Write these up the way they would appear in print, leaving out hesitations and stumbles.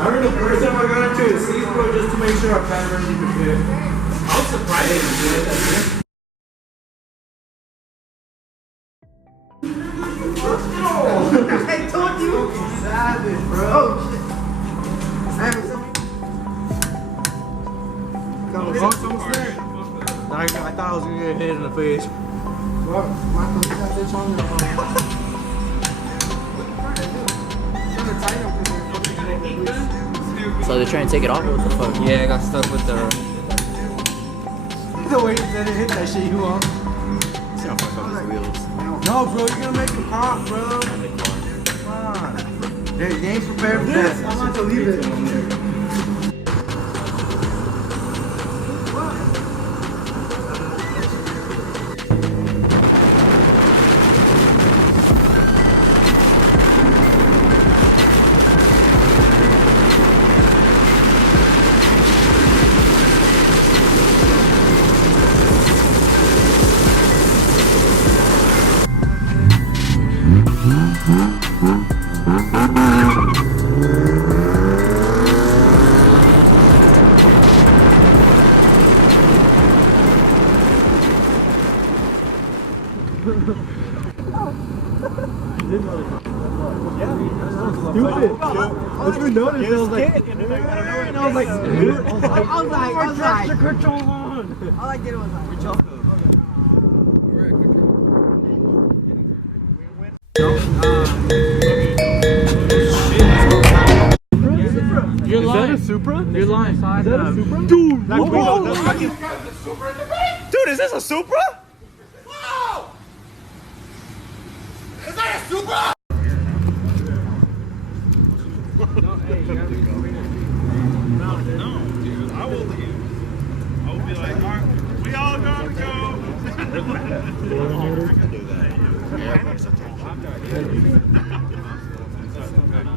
I remember the first time I got into the seats, bro, just to make sure our cameras even fit. I was surprised. I told you. Savage, bro. Oh, shit. I thought I was gonna get hit in the face. What? Michael, you got this on your phone. So they're trying to take it off? What the fuck? Yeah, I got stuck with the way that it hit that shit you on. It's gonna fuck up his wheels. No, bro, you're gonna make him pop, bro. Come on. They ain't prepared for this. I'm about to leave it. Stupid. What's we noticed? I was like, control on. All I did was like, You're lying. Is that a Supra? You're lying. Is that a Supra? Dude, Dude, is this a Supra? Wow! Is that a Supra? No, hey, you gotta be No, dude, I will leave. I will be like, all right, we all gotta go.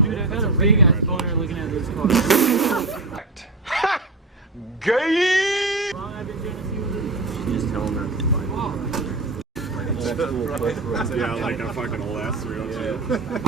Dude, I got a big ass boner looking at this car. Ha! Gay! Just tell him that. Yeah, like a fucking last 300.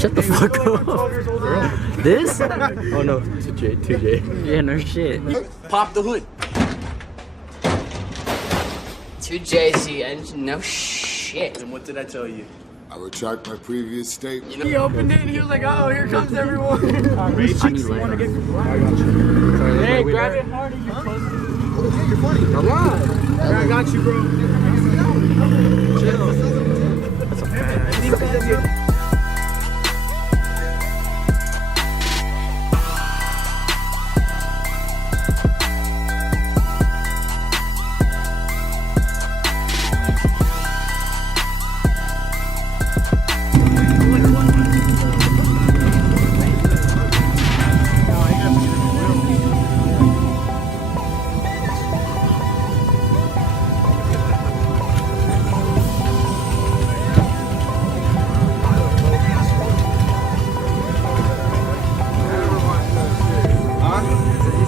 Shut the fuck up. This? Oh no, it's a J, 2J. Yeah, no shit. Pop the hood. 2JZ engine, no shit. And what did I tell you? I retract my previous statement. He opened it and he was like, oh, here comes everyone. I need light. Hey, grab it harder, you pussy. You're funny. Come on. I got you, bro. Chill. That's a bad.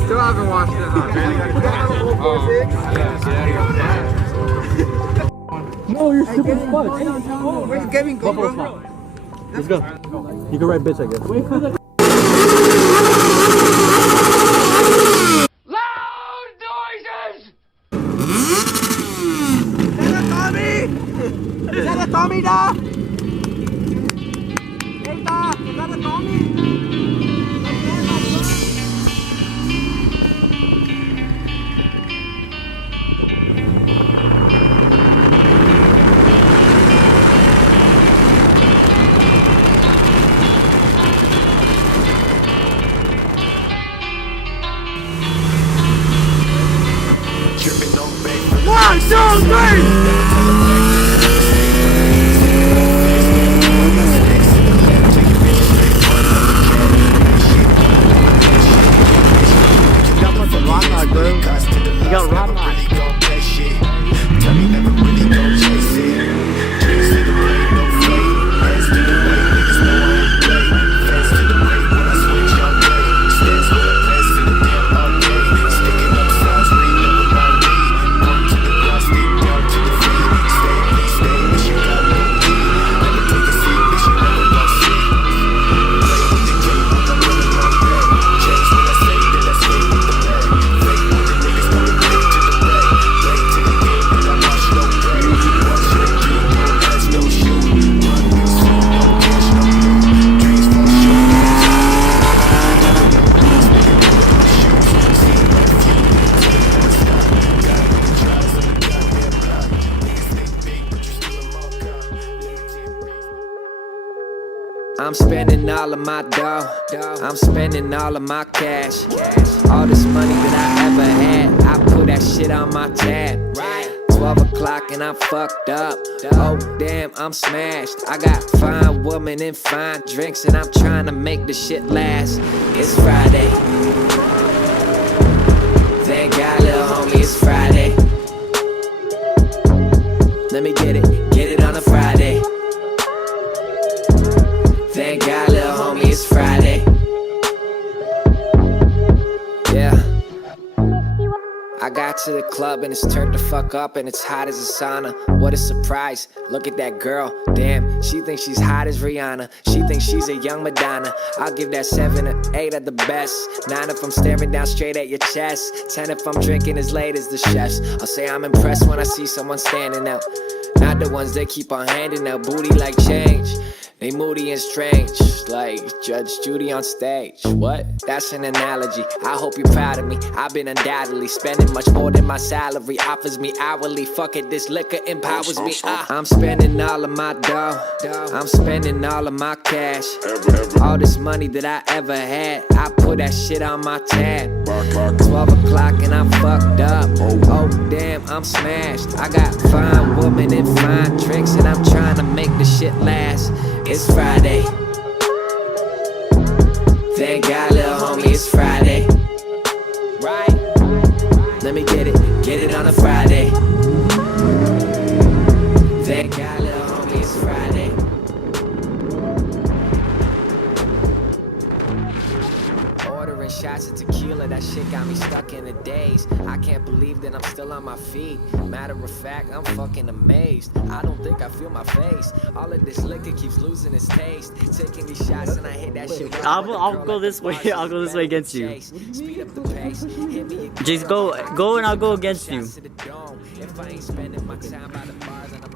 Still haven't washed it, huh? No, you're stupid as fuck. Where's Kevin go, bro? Let's go. You can write bitch, I guess. Wait for the... Loud noises! Is that a Tommy? Is that a Tommy, da? Hey, da, is that a Tommy? One, two, three! You got rock knock. I'm spending all of my dough. I'm spending all of my cash. All this money that I ever had, I put that shit on my tab. 12 o'clock and I'm fucked up. Oh damn, I'm smashed. I got fine women and fine drinks, and I'm trying to make the shit last. It's Friday. Thank God, little homie, it's Friday. Let me get it on a Friday. Thank God, little homie, it's Friday. Yeah. I got to the club and it's turned the fuck up and it's hot as a sauna. What a surprise, look at that girl. Damn, she thinks she's hot as Rihanna. She thinks she's a young Madonna. I'll give that 7 or 8 at the best. 9 if I'm staring down straight at your chest. 10 if I'm drinking as late as the chefs. I'll say I'm impressed when I see someone standing out. Not the ones that keep on handing out booty like change. They moody and strange, like Judge Judy on stage. What? That's an analogy. I hope you're proud of me. I've been undoubtedly spending much more than my salary offers me hourly. Fuck it, this liquor empowers me. I'm spending all of my dough. I'm spending all of my cash. All this money that I ever had, I put that shit on my tab. 12 o'clock and I'm fucked up. Oh damn, I'm smashed. I got fine women and fine drinks, and I'm trying to make the shit last. It's Friday. Thank God, little homie, it's Friday. Right? Let me get it on a Friday. Thank God, little homie, it's Friday. Ordering shots of tequila, that shit got me stuck in a daze. I can't believe that I'm still on my feet. Matter of fact, I'm fucking amazed. I don't think I feel my face. All of this liquor keeps losing its taste. Taking these shots and I hit that shit. I'll go this way. I'll go this way against you. Speed up the pace. Hit me again. Just go and I'll go against you. If I ain't spending my time by the bars and I'm